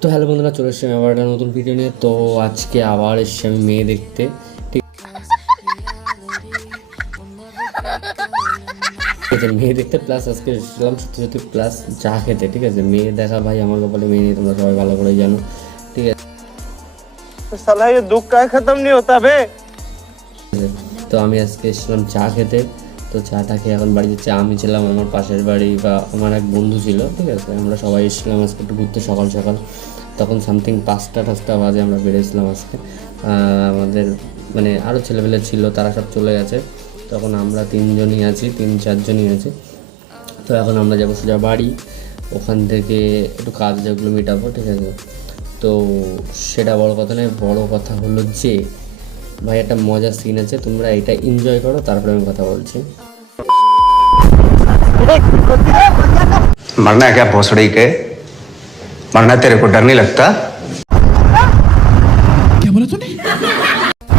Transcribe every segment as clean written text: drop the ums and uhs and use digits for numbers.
তো হ্যালো বন্ধুরা, চলে এসছি আবার একটা নতুন ভিডিও নিয়ে। তো আজকে আবার এসছি আমি মেয়ে দেখতে, ঠিক আছে? মেয়ে দেখতে প্লাস আজকে এসেছিলাম সত্যি সত্যি প্লাস চা খেতে, ঠিক আছে? মেয়ে দেখা ভাই আমার কপালে মেয়ে নিয়ে তোমরা সবাই ভালো করে জানো, ঠিক আছে? साला ये दुख का खत्म नहीं होता बे। তো আমি আজকে এসেছিলাম চা খেতে। তো চাটা খেয়ে এখন বাড়ি যাচ্ছি। আমি ছিলাম, আমার পাশের বাড়ি বা আমার এক বন্ধু ছিল, ঠিক আছে? আমরা সবাই এসেছিলাম আজকে একটু ঘুরতে সকাল সকাল। তখন সামথিং 5টা বাজে আমরা বেরিয়েছিলাম আজকে। আমাদের মানে আরও ছেলেপেলে ছিল, তারা সব চলে গেছে। তখন আমরা 3জনই আছি, 3-4জনই আছি। তো এখন আমরা যাবো সোজা বাড়ি, ওখান থেকে একটু কাজ যেগুলো মেটাবো, ঠিক আছে? তো সেটা বড় কথা নয়, বড় কথা হলো যে ভাই একটা মজার সিন আছে, তোমরা এটা এনজয় করো, তারপরে আমি কথা বলছি। मरना है क्या भोसड़ी के? मरना तेरे को डर नहीं लगता? क्या बोला तूने?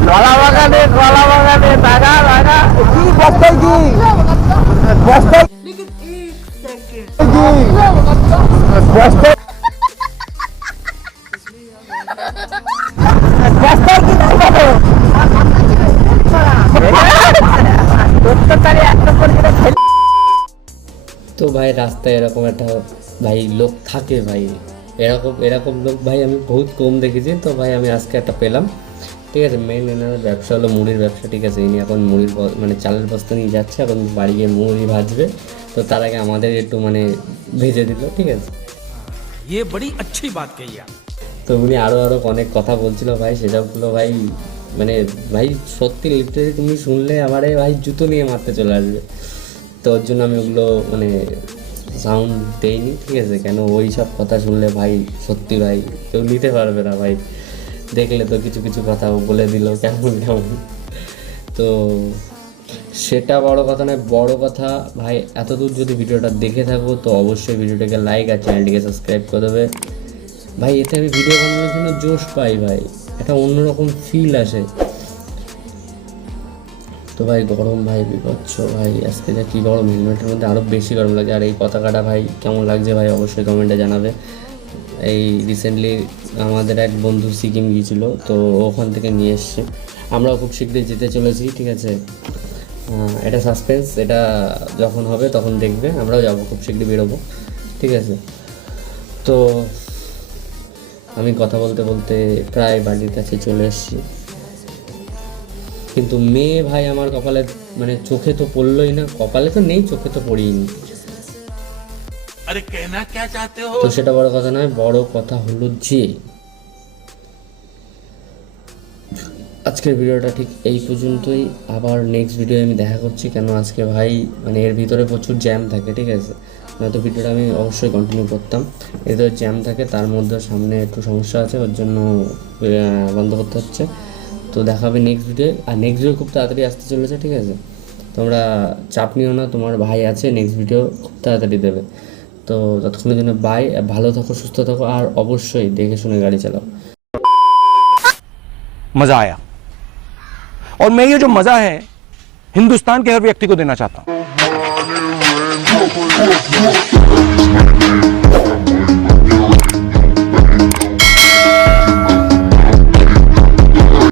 কলা বাগানে দাগা দাগা কি বস্তায় কি বস্তায় लेकिन एक सेकंड বস্তায় বস্তায় কি তো ভাই রাস্তায় এরকম একটা ভাই লোক থাকে ভাই, এরকম এরকম লোক ভাই আমি বহুত কম দেখেছি। তো ভাই আমি আজকে একটা পেলাম, ঠিক আছে? মেন এনার ব্যবসা হলো মুড়ির ব্যবসা, ঠিক আছে? ইনি এখন মুড়ির মানে চালের বস্তা নিয়ে যাচ্ছে, এখন বাড়ি গিয়ে মুড়ি ভাজবে। তো তার আগে আমাদের একটু মানে ভেজে দিল, ঠিক আছে? ये बड़ी अच्छी बात कही आप। তো উনি আরও অনেক কথা বলছিল ভাই, সেসবগুলো ভাই মানে ভাই সত্যি লিটারেলি তুমি শুনলে আমারে ভাই জুতো নিয়ে মারতে চলে আসবে। তো ওর জন্য আমি ওগুলো মানে সাউন্ড দেইনি, ঠিক আছে? কেন ওই সব কথা শুনলে ভাই সত্যি ভাই কেউ নিতে পারবে না ভাই। দেখলে তো কিছু কিছু কথা ও বলে দিল কেমন কেমন। তো সেটা বড় কথা নয়, বড় কথা ভাই এতদূর যদি ভিডিওটা দেখে থাকো তো অবশ্যই ভিডিওটাকে লাইক আর চ্যানেলটিকে সাবস্ক্রাইব করে দেবে ভাই। এতে আমি ভিডিও বানানোর জন্য জোশ পাই ভাই, একটা অন্যরকম ফিল আসে। তো ভাই গরম ভাই বিভৎস ভাই, আজকে যা কী গরম, হেলমেটের মধ্যে আরও বেশি গরম লাগে। আর এই পতাকাটা ভাই কেমন লাগছে ভাই অবশ্যই কমেন্টে জানাবে। এই রিসেন্টলি আমাদের এক বন্ধু সিকিম গিয়েছিল, তো ওখান থেকে নিয়ে এসছে। আমরাও খুব শীঘ্রই যেতে চলেছি, ঠিক আছে? এটা সাসপেন্স, এটা যখন হবে তখন দেখবে। আমরাও যাবো, খুব শীঘ্রই বেরোবো, ঠিক আছে? তো আমি কথা বলতে বলতে প্রায় বাড়ির কাছে চলে এসেছি, কিন্তু মেয়ে ভাই আমার কপালে মানে চোখে তো পড়লই না, কপালে তো নেই, চোখে তো পড়িনি। अरे कहना क्या चाहते हो? তো সেটা বড় কথা নয়, বড় কথা হলো যে আজকের ভিডিওটা ঠিক এই পর্যন্তই। আবার নেক্সট ভিডিও আমি দেখা করছি, কেন আজকে ভাই মানে এর ভিতরে প্রচুর জ্যাম থাকে, ঠিক আছে? নয়তো ভিডিওটা আমি অবশ্যই কন্টিনিউ করতাম। এর ভিতরে জ্যাম থাকে, তার মধ্যে সামনে একটু সমস্যা আছে, ওর জন্য বন্ধ করতে হচ্ছে। তো দেখা হবে নেক্সট ভিডিও, আর নেক্সট ভিডিও খুব তাড়াতাড়ি আসতে চলেছে, ঠিক আছে? তোমরা চাপ নিও না, তোমার ভাই আছে, নেক্সট ভিডিও খুব তাড়াতাড়ি দেবে। তো ততক্ষণের জন্য বাই, ভালো থাকো, সুস্থ থাকো, আর অবশ্যই দেখে শুনে গাড়ি চালাও। मजा आया और मैं ये जो मजा है हिंदुस्तान के हर व्यक्ति को देना चाहता हूं।